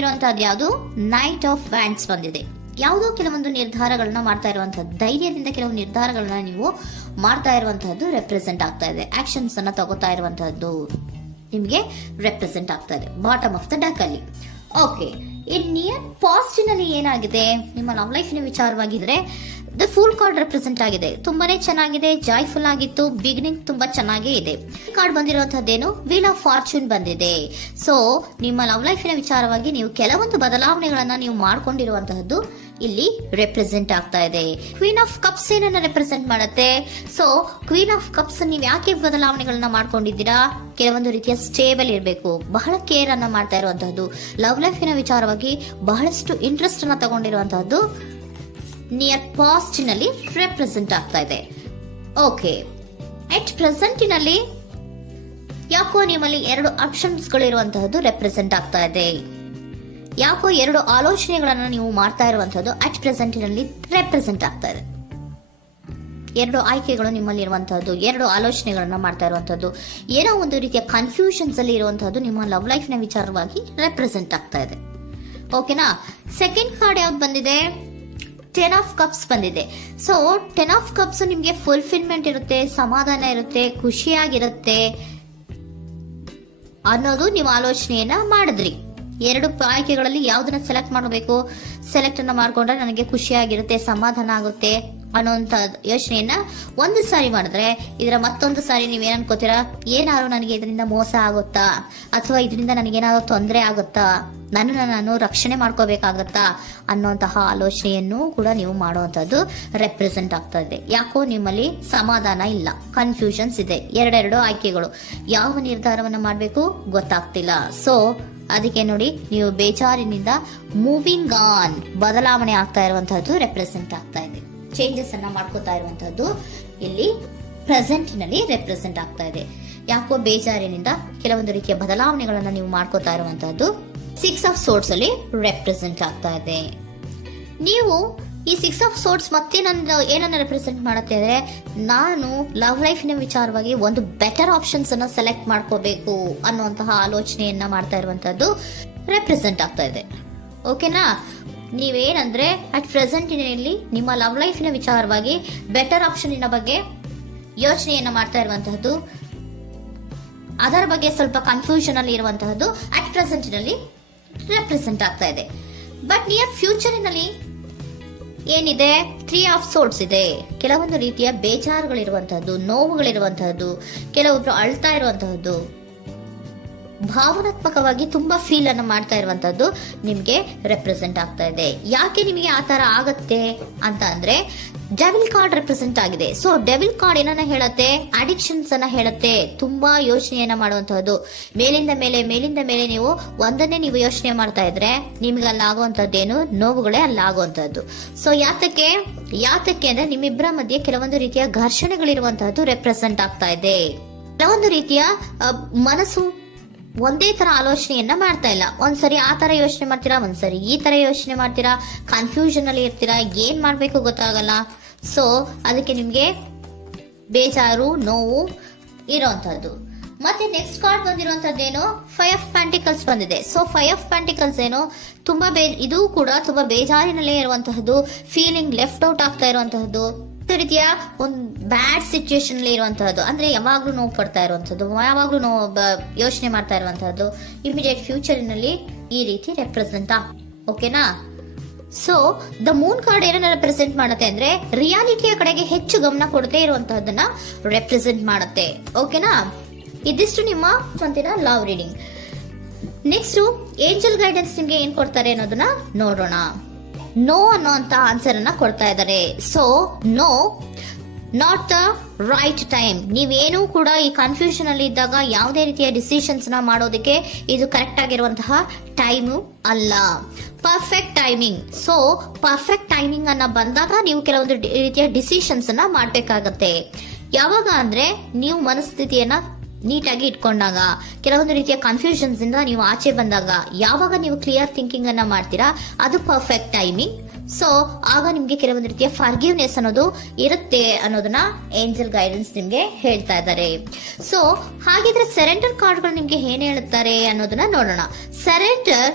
ಬಂದಿರುವಂತಹದ್ದು ಯಾವುದು? Knight of wands ಬಂದಿದೆ. ಯಾವುದೋ ಕೆಲವೊಂದು ನಿರ್ಧಾರಗಳನ್ನ ಮಾಡ್ತಾ ಇರುವಂತಹದ್ದು, ಧೈರ್ಯದಿಂದ ಕೆಲವು ನಿರ್ಧಾರಗಳನ್ನ ನೀವು ಮಾಡ್ತಾ ಇರುವಂತಹದ್ದು ರೆಪ್ರೆಸೆಂಟ್ ಆಗ್ತಾ ಇದೆ. ಆಕ್ಷನ್ಸ್ ಅನ್ನ ತಗೋತಾ ಇರುವಂತಹದ್ದು ನಿಮ್ಗೆ ರೆಪ್ರೆಸೆಂಟ್ ಆಗ್ತಾ ಇದೆ ಬಾಟಮ್ ಆಫ್ ದ ಡಕ್ ಅಲ್ಲಿ. ಓಕೆ, ಇನ್ ನಿಯರ್ ಪಾಸ್ಟಿನಲ್ಲಿ ಏನಾಗಿದೆ? ನಿಮ್ಮ ಲವ್ ಲೈಫಿನ ವಿಚಾರವಾಗಿದ್ರೆ ದ ಫೂಲ್ ಕಾರ್ಡ್ ರೆಪ್ರೆಸೆಂಟ್ ಆಗಿದೆ. ತುಂಬಾನೇ ಚೆನ್ನಾಗಿದೆ, ಜಾಯ್ಫುಲ್ ಆಗಿತ್ತು, ಬಿಗಿನಿಂಗ್ ತುಂಬಾ ಚೆನ್ನಾಗೇ ಇದೆ. ಕಾರ್ಡ್ ಬಂದಿರುವಂತಹದ್ದೇನು? ವೀಲ್ ಆಫ್ ಫಾರ್ಚೂನ್ ಬಂದಿದೆ. ಸೊ ನಿಮ್ಮ ಲವ್ ಲೈಫಿನ ವಿಚಾರವಾಗಿ ನೀವು ಕೆಲವೊಂದು ಬದಲಾವಣೆಗಳನ್ನ ನೀವು ಮಾಡ್ಕೊಂಡಿರುವಂತಹದ್ದು ಇಲ್ಲಿ ರೆಪ್ರೆಸೆಂಟ್ ಆಗ್ತಾ ಇದೆ. ಕ್ವೀನ್ ಆಫ್ ಕಪ್ಸ್ ಏನನ್ನ ರೆಪ್ರೆಸೆಂಟ್ ಮಾಡುತ್ತೆ? ಸೊ ಕ್ವೀನ್ ಆಫ್ ಕಪ್ಸ್ ನೀವು ಯಾಕೆ ಬದಲಾವಣೆಗಳನ್ನ ಮಾಡ್ಕೊಂಡಿದ್ದೀರಾ? ಕೆಲವೊಂದು ರೀತಿಯ ಸ್ಟೇಬಲ್ ಇರಬೇಕು, ಬಹಳ ಕೇರ್ ಅನ್ನ ಮಾಡ್ತಾ ಇರುವಂತಹದ್ದು, ಲವ್ ಲೈಫಿನ ವಿಚಾರವಾಗಿ ಬಹಳಷ್ಟು ಇಂಟ್ರೆಸ್ಟ್ ಅನ್ನ ತಗೊಂಡಿರುವಂತಹದ್ದು ನಿಯರ್ ಪಾಸ್ಟಿನಲ್ಲಿ ರೆಪ್ರೆಸೆಂಟ್ ಆಗ್ತಾ ಇದೆ. ಓಕೆ, ಅಟ್ ಪ್ರೆಸೆಂಟಿನಲ್ಲಿ ಯಾಕೋ ನಿಮ್ಮಲ್ಲಿ 2 ಆಪ್ಷನ್ಸ್ ಗಳಿರುವಂತಹದ್ದು ರೆಪ್ರೆಸೆಂಟ್ ಆಗ್ತಾ ಇದೆ. ಯಾಕೋ 2 ಆಲೋಚನೆಗಳನ್ನ ನೀವು ಮಾಡ್ತಾ ಇರುವಂತಹದ್ದು ಅಟ್ ಪ್ರೆಸೆಂಟಿನಲ್ಲಿ ರೆಪ್ರೆಸೆಂಟ್ ಆಗ್ತಾ ಇದೆ. 2 ಆಯ್ಕೆಗಳು ನಿಮ್ಮಲ್ಲಿ ಇರುವಂತಹದ್ದು, 2 ಆಲೋಚನೆಗಳನ್ನ ಮಾಡ್ತಾ ಇರುವಂತಹದ್ದು, ಏನೋ ಒಂದು ರೀತಿಯ ಕನ್ಫ್ಯೂಷನ್ಸ್ ಅಲ್ಲಿ ಇರುವಂತಹದ್ದು ನಿಮ್ಮ ಲವ್ ಲೈಫ್ ನ ವಿಚಾರವಾಗಿ ರೆಪ್ರೆಸೆಂಟ್ ಆಗ್ತಾ ಇದೆ. ಓಕೆನಾ? ಸೆಕೆಂಡ್ ಕಾರ್ಡ್ ಯಾವ್ದು ಬಂದಿದೆ? 10 ಆಫ್ ಕಪ್ಸ್ ಬಂದಿದೆ. ಸೊ 10 ಆಫ್ ಕಪ್ಸ್ ನಿಮ್ಗೆ ಫುಲ್ಫಿಲ್ಮೆಂಟ್ ಇರುತ್ತೆ, ಸಮಾಧಾನ ಇರುತ್ತೆ, ಖುಷಿಯಾಗಿರುತ್ತೆ ಅನ್ನೋದು ನೀವು ಆಲೋಚನೆಯನ್ನ ಮಾಡಿದ್ರಿ. 2 ಆಯ್ಕೆಗಳಲ್ಲಿ ಯಾವ್ದನ್ನ ಸೆಲೆಕ್ಟ್ ಮಾಡಬೇಕು? ಸೆಲೆಕ್ಟ್ ಅನ್ನ ಮಾಡ್ಕೊಂಡ್ರೆ ನನಗೆ ಖುಷಿಯಾಗಿರುತ್ತೆ, ಸಮಾಧಾನ ಆಗುತ್ತೆ ಅನ್ನೋಂತ ಯೋಚನೆಯನ್ನ ಒಂದು ಸಾರಿ ಮಾಡಿದ್ರೆ, ಇದರ ಮತ್ತೊಂದು ಸಾರಿ ನೀವೇನ್ ಅನ್ಕೋತೀರಾ? ಏನಾದ್ರು ನನಗೆ ಇದರಿಂದ ಮೋಸ ಆಗುತ್ತಾ, ಅಥವಾ ಇದರಿಂದ ನನಗೇನಾದ್ರು ತೊಂದರೆ ಆಗುತ್ತಾ, ನಾನು ರಕ್ಷಣೆ ಮಾಡ್ಕೋಬೇಕಾಗತ್ತಾ ಅನ್ನೋಂತಹ ಆಲೋಚನೆಯನ್ನು ಕೂಡ ನೀವು ಮಾಡುವಂತದ್ದು ರೆಪ್ರೆಸೆಂಟ್ ಆಗ್ತಾ ಇದೆ. ಯಾಕೋ ನಿಮ್ಮಲ್ಲಿ ಸಮಾಧಾನ ಇಲ್ಲ, ಕನ್ಫ್ಯೂಷನ್ಸ್ ಇದೆ, 2 ಆಯ್ಕೆಗಳು, ಯಾವ ನಿರ್ಧಾರವನ್ನ ಮಾಡಬೇಕು ಗೊತ್ತಾಗ್ತಿಲ್ಲ. ಸೊ ಅದಕ್ಕೆ ನೋಡಿ, ನೀವು ಬೇಜಾರಿನಿಂದ ಮೂವಿಂಗ್ ಆನ್, ಬದಲಾವಣೆ ಆಗ್ತಾ ಇರುವಂತಹದ್ದು ರೆಪ್ರೆಸೆಂಟ್ ಆಗ್ತಾ ಇದೆ. ಚೇಂಜಸ್ ಅನ್ನ ಮಾಡ್ಕೋತಾ ಇರುವಂತಹದ್ದು ಇಲ್ಲಿ ಪ್ರೆಸೆಂಟ್ ನಲ್ಲಿ ರೆಪ್ರೆಸೆಂಟ್ ಆಗ್ತಾ ಇದೆ. ಯಾಕೋ ಬೇಜಾರಿನಿಂದ ಕೆಲವೊಂದು ರೀತಿಯ ಬದಲಾವಣೆಗಳನ್ನ ನೀವು ಮಾಡ್ಕೋತಾ ಇರುವಂತಹದ್ದು 6 ಆಫ್ ಸೋರ್ಟ್ಸ್ ಅಲ್ಲಿ ರೆಪ್ರೆಸೆಂಟ್ ಆಗ್ತಾ ಇದೆ. ನೀವು ಈ 6 ಆಫ್ ಸೋರ್ಟ್ಸ್ ಮತ್ತೆ ಏನನ್ನ ರೆಪ್ರೆಸೆಂಟ್ ಮಾಡುತ್ತೆ ಅಂದ್ರೆ, ನಾನು ಲವ್ ಲೈಫಿನ ವಿಚಾರವಾಗಿ ಒಂದು ಬೆಟರ್ ಆಪ್ಷನ್ಸ್ ಅನ್ನ ಸೆಲೆಕ್ಟ್ ಮಾಡ್ಕೋಬೇಕು ಅನ್ನುವಂತಹ ಆಲೋಚನೆಯನ್ನ ಮಾಡ್ತಾ ಇರುವಂತಹದ್ದು ರೆಪ್ರೆಸೆಂಟ್ ಆಗ್ತಾ ಇದೆ. ಓಕೆನಾ? ನೀವೇನಂದ್ರೆ ಅಟ್ ಪ್ರೆಸೆಂಟಿನಲ್ಲಿ ನಿಮ್ಮ ಲವ್ ಲೈಫಿನ ವಿಚಾರವಾಗಿ ಬೆಟರ್ ಆಪ್ಷನ್ ಬಗ್ಗೆ ಯೋಚನೆಯನ್ನ ಮಾಡ್ತಾ ಇರುವಂತಹದ್ದು, ಅದರ ಬಗ್ಗೆ ಸ್ವಲ್ಪ ಕನ್ಫ್ಯೂಷನ್ ಅಲ್ಲಿ ಇರುವಂತಹದ್ದು ಅಟ್ ಪ್ರೆಸೆಂಟಿನಲ್ಲಿ ರೆಪ್ರೆಸೆಂಟ್ ಆಗ್ತಾ ಇದೆ. ಬಟ್ ನಿಯರ್ ಫ್ಯೂಚರಿನಲ್ಲಿ ಏನಿದೆ? 3 ಆಫ್ ಸೋರ್ಟ್ಸ್ ಇದೆ. ಕೆಲವೊಂದು ರೀತಿಯ ಬೇಜಾರುಗಳಿರುವಂತಹದ್ದು, ನೋವುಗಳಿರುವಂತಹದ್ದು, ಕೆಲವೊಬ್ರು ಅಳ್ತಾ ಇರುವಂತಹದ್ದು, ಭಾವನಾತ್ಮಕವಾಗಿ ತುಂಬಾ ಫೀಲ್ ಅನ್ನ ಮಾಡ್ತಾ ಇರುವಂತಹದ್ದು ನಿಮ್ಗೆ ರೆಪ್ರೆಸೆಂಟ್ ಆಗ್ತಾ ಇದೆ. ಯಾಕೆ ನಿಮಗೆ ಆ ತರ ಆಗತ್ತೆ ಅಂತ ಅಂದ್ರೆ, ಡೆವಿಲ್ ಕಾರ್ಡ್ ರೆಪ್ರೆಸೆಂಟ್ ಆಗಿದೆ. ಸೊ ಡೆವಿಲ್ ಕಾರ್ಡ್ ಏನನ್ನ ಹೇಳತ್ತೆ? ಅಡಿಕ್ಷನ್ಸ್ ಅನ್ನ ಹೇಳತ್ತೆ. ತುಂಬಾ ಯೋಚನೆಯನ್ನ ಮಾಡುವಂತಹದ್ದು, ಮೇಲಿಂದ ಮೇಲೆ ನೀವು ಒಂದನ್ನೇ ನೀವು ಯೋಚನೆ ಮಾಡ್ತಾ ಇದ್ರೆ ನಿಮ್ಗೆ ಅಲ್ಲಾಗುವಂತದ್ದೇನು? ನೋವುಗಳೇ ಅಲ್ಲಾಗುವಂತಹದ್ದು. ಸೊ ಯಾತಕ್ಕೆ ಅಂದ್ರೆ ನಿಮ್ಮಿಬ್ಬರ ಮಧ್ಯೆ ಕೆಲವೊಂದು ರೀತಿಯ ಘರ್ಷಣೆಗಳಿರುವಂತಹದ್ದು ರೆಪ್ರೆಸೆಂಟ್ ಆಗ್ತಾ ಇದೆ. ಕೆಲವೊಂದು ರೀತಿಯ ಮನಸ್ಸು ಒಂದೇ ತರ ಆಲೋಚನೆಯನ್ನ ಮಾಡ್ತಾ ಇಲ್ಲ. ಒಂದ್ಸರಿ ಆ ತರ ಯೋಚನೆ ಮಾಡ್ತೀರಾ, ಒಂದ್ಸರಿ ಈ ತರ ಯೋಚನೆ ಮಾಡ್ತೀರಾ, ಕನ್ಫ್ಯೂಷನ್ ಅಲ್ಲಿ ಇರ್ತೀರಾ, ಏನ್ ಮಾಡ್ಬೇಕು ಗೊತ್ತಾಗಲ್ಲ. ಸೊ ಅದಕ್ಕೆ ನಿಮ್ಗೆ ಬೇಜಾರು, ನೋವು ಇರೋಂಥದ್ದು. ಮತ್ತೆ ನೆಕ್ಸ್ಟ್ ಕಾರ್ಡ್ ಬಂದಿರುವಂತದ್ದೇನು? 5 ಆಫ್ ಪ್ಯಾಂಟಿಕಲ್ಸ್ ಬಂದಿದೆ. ಸೊ 5 ಆಫ್ ಪ್ಯಾಂಟಿಕಲ್ಸ್ ಏನು? ತುಂಬಾ ಇದು ಕೂಡ ತುಂಬಾ ಬೇಜಾರಿನಲ್ಲೇ ಇರುವಂತಹದ್ದು, ಫೀಲಿಂಗ್ ಲೆಫ್ಟ್ ಔಟ್ ಆಗ್ತಾ ಇರುವಂತಹದ್ದು, ರೀತಿಯ ಒಂದು ಬ್ಯಾಡ್ ಸಿಚುಯೇಷನ್ ಅಲ್ಲಿ ಇರುವಂತಹದ್ದು, ಅಂದ್ರೆ ಯಾವಾಗ್ಲೂ ನೋವು ಪಡ್ತಾ ಇರುವಂತಹದ್ದು, ಯಾವಾಗ್ಲೂ ಯೋಚನೆ ಮಾಡ್ತಾ ಇರುವಂತಹದ್ದು, ಇಮಿಡಿಯೇಟ್ ಫ್ಯೂಚರಿನಲ್ಲಿ ಈ ರೀತಿ ರೆಪ್ರೆಸೆಂಟ್ ಓಕೆನಾ? ಸೊ ದ ಮೂನ್ ಕಾರ್ಡ್ ಏನನ್ನ ರೆಪ್ರೆಸೆಂಟ್ ಮಾಡುತ್ತೆ ಅಂದ್ರೆ, ರಿಯಾಲಿಟಿಯ ಕಡೆಗೆ ಹೆಚ್ಚು ಗಮನ ಕೊಡದೇ ಇರುವಂತಹದನ್ನ ರೆಪ್ರೆಸೆಂಟ್ ಮಾಡುತ್ತೆ. ಓಕೆನಾ? ಇದಿಷ್ಟು ನಿಮ್ಮ ಸ್ವಂತಿನ love reading. Next angel guidance ನಿಮ್ಗೆ ಏನ್ ಕೊಡ್ತಾರೆ ಅನ್ನೋದನ್ನ ನೋಡೋಣ. ನೋ ಅನ್ನೋಂತ ಆನ್ಸರ್ ಅನ್ನ ಕೊಡ್ತಾ ಇದ್ದಾರೆ. So no, not the right time. ನೀವೇನು ಕೂಡ ಈ ಕನ್ಫ್ಯೂಷನ್ ಅಲ್ಲಿ ಇದ್ದಾಗ ಯಾವುದೇ ರೀತಿಯ ಡಿಸಿಷನ್ಸ್ ನ ಮಾಡೋದಕ್ಕೆ ಇದು ಕರೆಕ್ಟ್ ಆಗಿರುವಂತಹ ಟೈಮು ಅಲ್ಲ. Perfect timing. So perfect timing ಅನ್ನ ಬಂದಾಗ ನೀವು ಕೆಲವೊಂದು ರೀತಿಯ ಡಿಸಿಷನ್ಸ್ ಅನ್ನ ಮಾಡ್ಬೇಕಾಗತ್ತೆ. ಯಾವಾಗ ಅಂದ್ರೆ ನೀವು ಮನಸ್ಥಿತಿಯನ್ನ ನೀಟಾಗಿ ಇಟ್ಕೊಂಡಾಗ, ಕೆಲವೊಂದು ರೀತಿಯ ಕನ್ಫ್ಯೂಷನ್ಸ್ ಇಂದ ನೀವು ಆಚೆ ಬಂದಾಗ, ಯಾವಾಗ ನೀವು ಕ್ಲಿಯರ್ ಥಿಂಕಿಂಗ್ ಅನ್ನ ಮಾಡ್ತೀರಾ ಅದು ಪರ್ಫೆಕ್ಟ್ ಟೈಮಿಂಗ್. ಸೊ ಆಗ ನಿಮ್ಗೆ ಕೆಲವೊಂದು ರೀತಿಯ ಫರ್ಗಿವ್ನೆಸ್ ಅನ್ನೋದು ಇರುತ್ತೆ ಅನ್ನೋದನ್ನ ಏಂಜಲ್ ಗೈಡೆನ್ಸ್ ನಿಮ್ಗೆ ಹೇಳ್ತಾ ಇದ್ದಾರೆ. ಸೊ ಹಾಗಿದ್ರೆ ಸರೆಂಡರ್ ಕಾರ್ಡ್ಗಳು ನಿಮ್ಗೆ ಏನ್ ಹೇಳುತ್ತಾರೆ ಅನ್ನೋದನ್ನ ನೋಡೋಣ. Surrender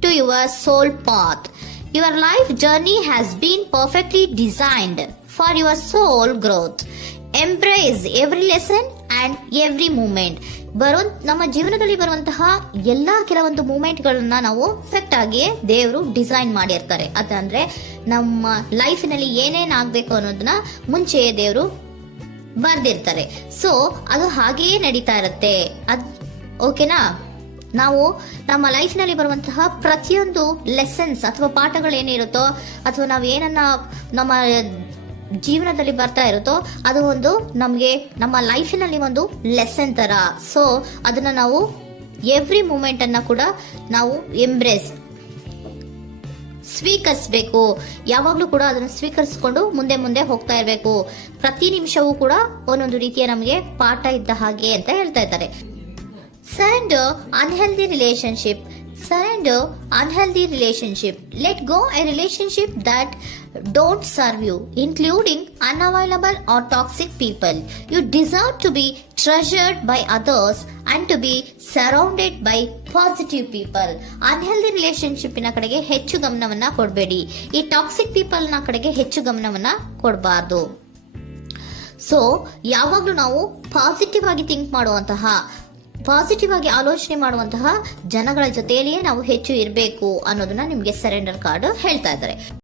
to your soul path. Your life journey has been perfectly designed for your soul growth. Embrace every lesson and every moment. ನಮ್ಮ ಜೀವನದಲ್ಲಿ ಬರುವಂತಹ ಎಲ್ಲಾ ಕೆಲವೊಂದು ಮೂಮೆಂಟ್ಗಳನ್ನ ನಾವು ಪರ್ಫೆಕ್ಟ್ ಆಗಿ ದೇವರು ಡಿಸೈನ್ ಮಾಡಿರ್ತಾರೆ. ಅದಂದ್ರೆ ನಮ್ಮ ಲೈಫಿನಲ್ಲಿ ಏನೇನ್ ಆಗ್ಬೇಕು ಅನ್ನೋದನ್ನ ಮುಂಚೆಯೇ ದೇವರು ಬರ್ದಿರ್ತಾರೆ. ಸೊ ಅದು ಹಾಗೆಯೇ ನಡೀತಾ ಇರುತ್ತೆ. ಓಕೆನಾ? ನಾವು ನಮ್ಮ ಲೈಫ್ನಲ್ಲಿ ಬರುವಂತಹ ಪ್ರತಿಯೊಂದು ಲೆಸನ್ಸ್ ಅಥವಾ ಪಾಠಗಳೇನಿರುತ್ತೋ ಅಥವಾ ನಾವು ಏನನ್ನ ನಮ್ಮ ಜೀವನದಲ್ಲಿ ಬರ್ತಾ ಇರುತ್ತೋ ಅದು ಒಂದು ನಮಗೆ ನಮ್ಮ ಲೈಫಿನಲ್ಲಿ ಒಂದು ಲೆಸನ್ ತರ. ಸೊ ಅದನ್ನ ನಾವು ಎವ್ರಿ ಮೂಮೆಂಟ್ ಅನ್ನ ಕೂಡ ನಾವು ಎಂಬ್ರೇಸ್ ಸ್ವೀಕರಿಸಬೇಕು. ಯಾವಾಗ್ಲೂ ಕೂಡ ಅದನ್ನು ಸ್ವೀಕರಿಸಿಕೊಂಡು ಮುಂದೆ ಮುಂದೆ ಹೋಗ್ತಾ ಇರಬೇಕು. ಪ್ರತಿ ನಿಮಿಷವೂ ಕೂಡ ಒಂದೊಂದು ರೀತಿಯ ನಮಗೆ ಪಾಠ ಇದ್ದ ಹಾಗೆ ಅಂತ ಹೇಳ್ತಾ ಇದ್ದಾರೆ. Surrender unhealthy relationship. Surrender unhealthy relationship. Let go a relationship that don't serve you, including unavailable or toxic people. You deserve to be treasured by others and to be surrounded by positive people. Unhealthy relationship ನ ಕಡೆಗೆ ಹೆಚ್ಚು ಗಮನವನ್ನ ಕೊಡಬೇಡಿ. ಈ toxic people ನ ಕಡೆಗೆ ಹೆಚ್ಚು ಗಮನವನ್ನ ಕೊಡಬಾರ್ದು. So ಯಾವಾಗ್ಲೂ ನಾವು ಪಾಸಿಟಿವ್ ಆಗಿ ಥಿಂಕ್ ಮಾಡುವಂತಹ, ಪಾಸಿಟಿವ್ ಆಗಿ ಆಲೋಚನೆ ಮಾಡುವಂತಹ ಜನಗಳ ಜೊತೆಯಲ್ಲಿಯೇ ನಾವು ಹೆಚ್ಚು ಇರಬೇಕು ಅನ್ನೋದನ್ನ ನಿಮ್ಗೆ ಸರೆಂಡರ್ ಕಾರ್ಡ್ ಹೇಳ್ತಾ ಇದ್ದಾರೆ.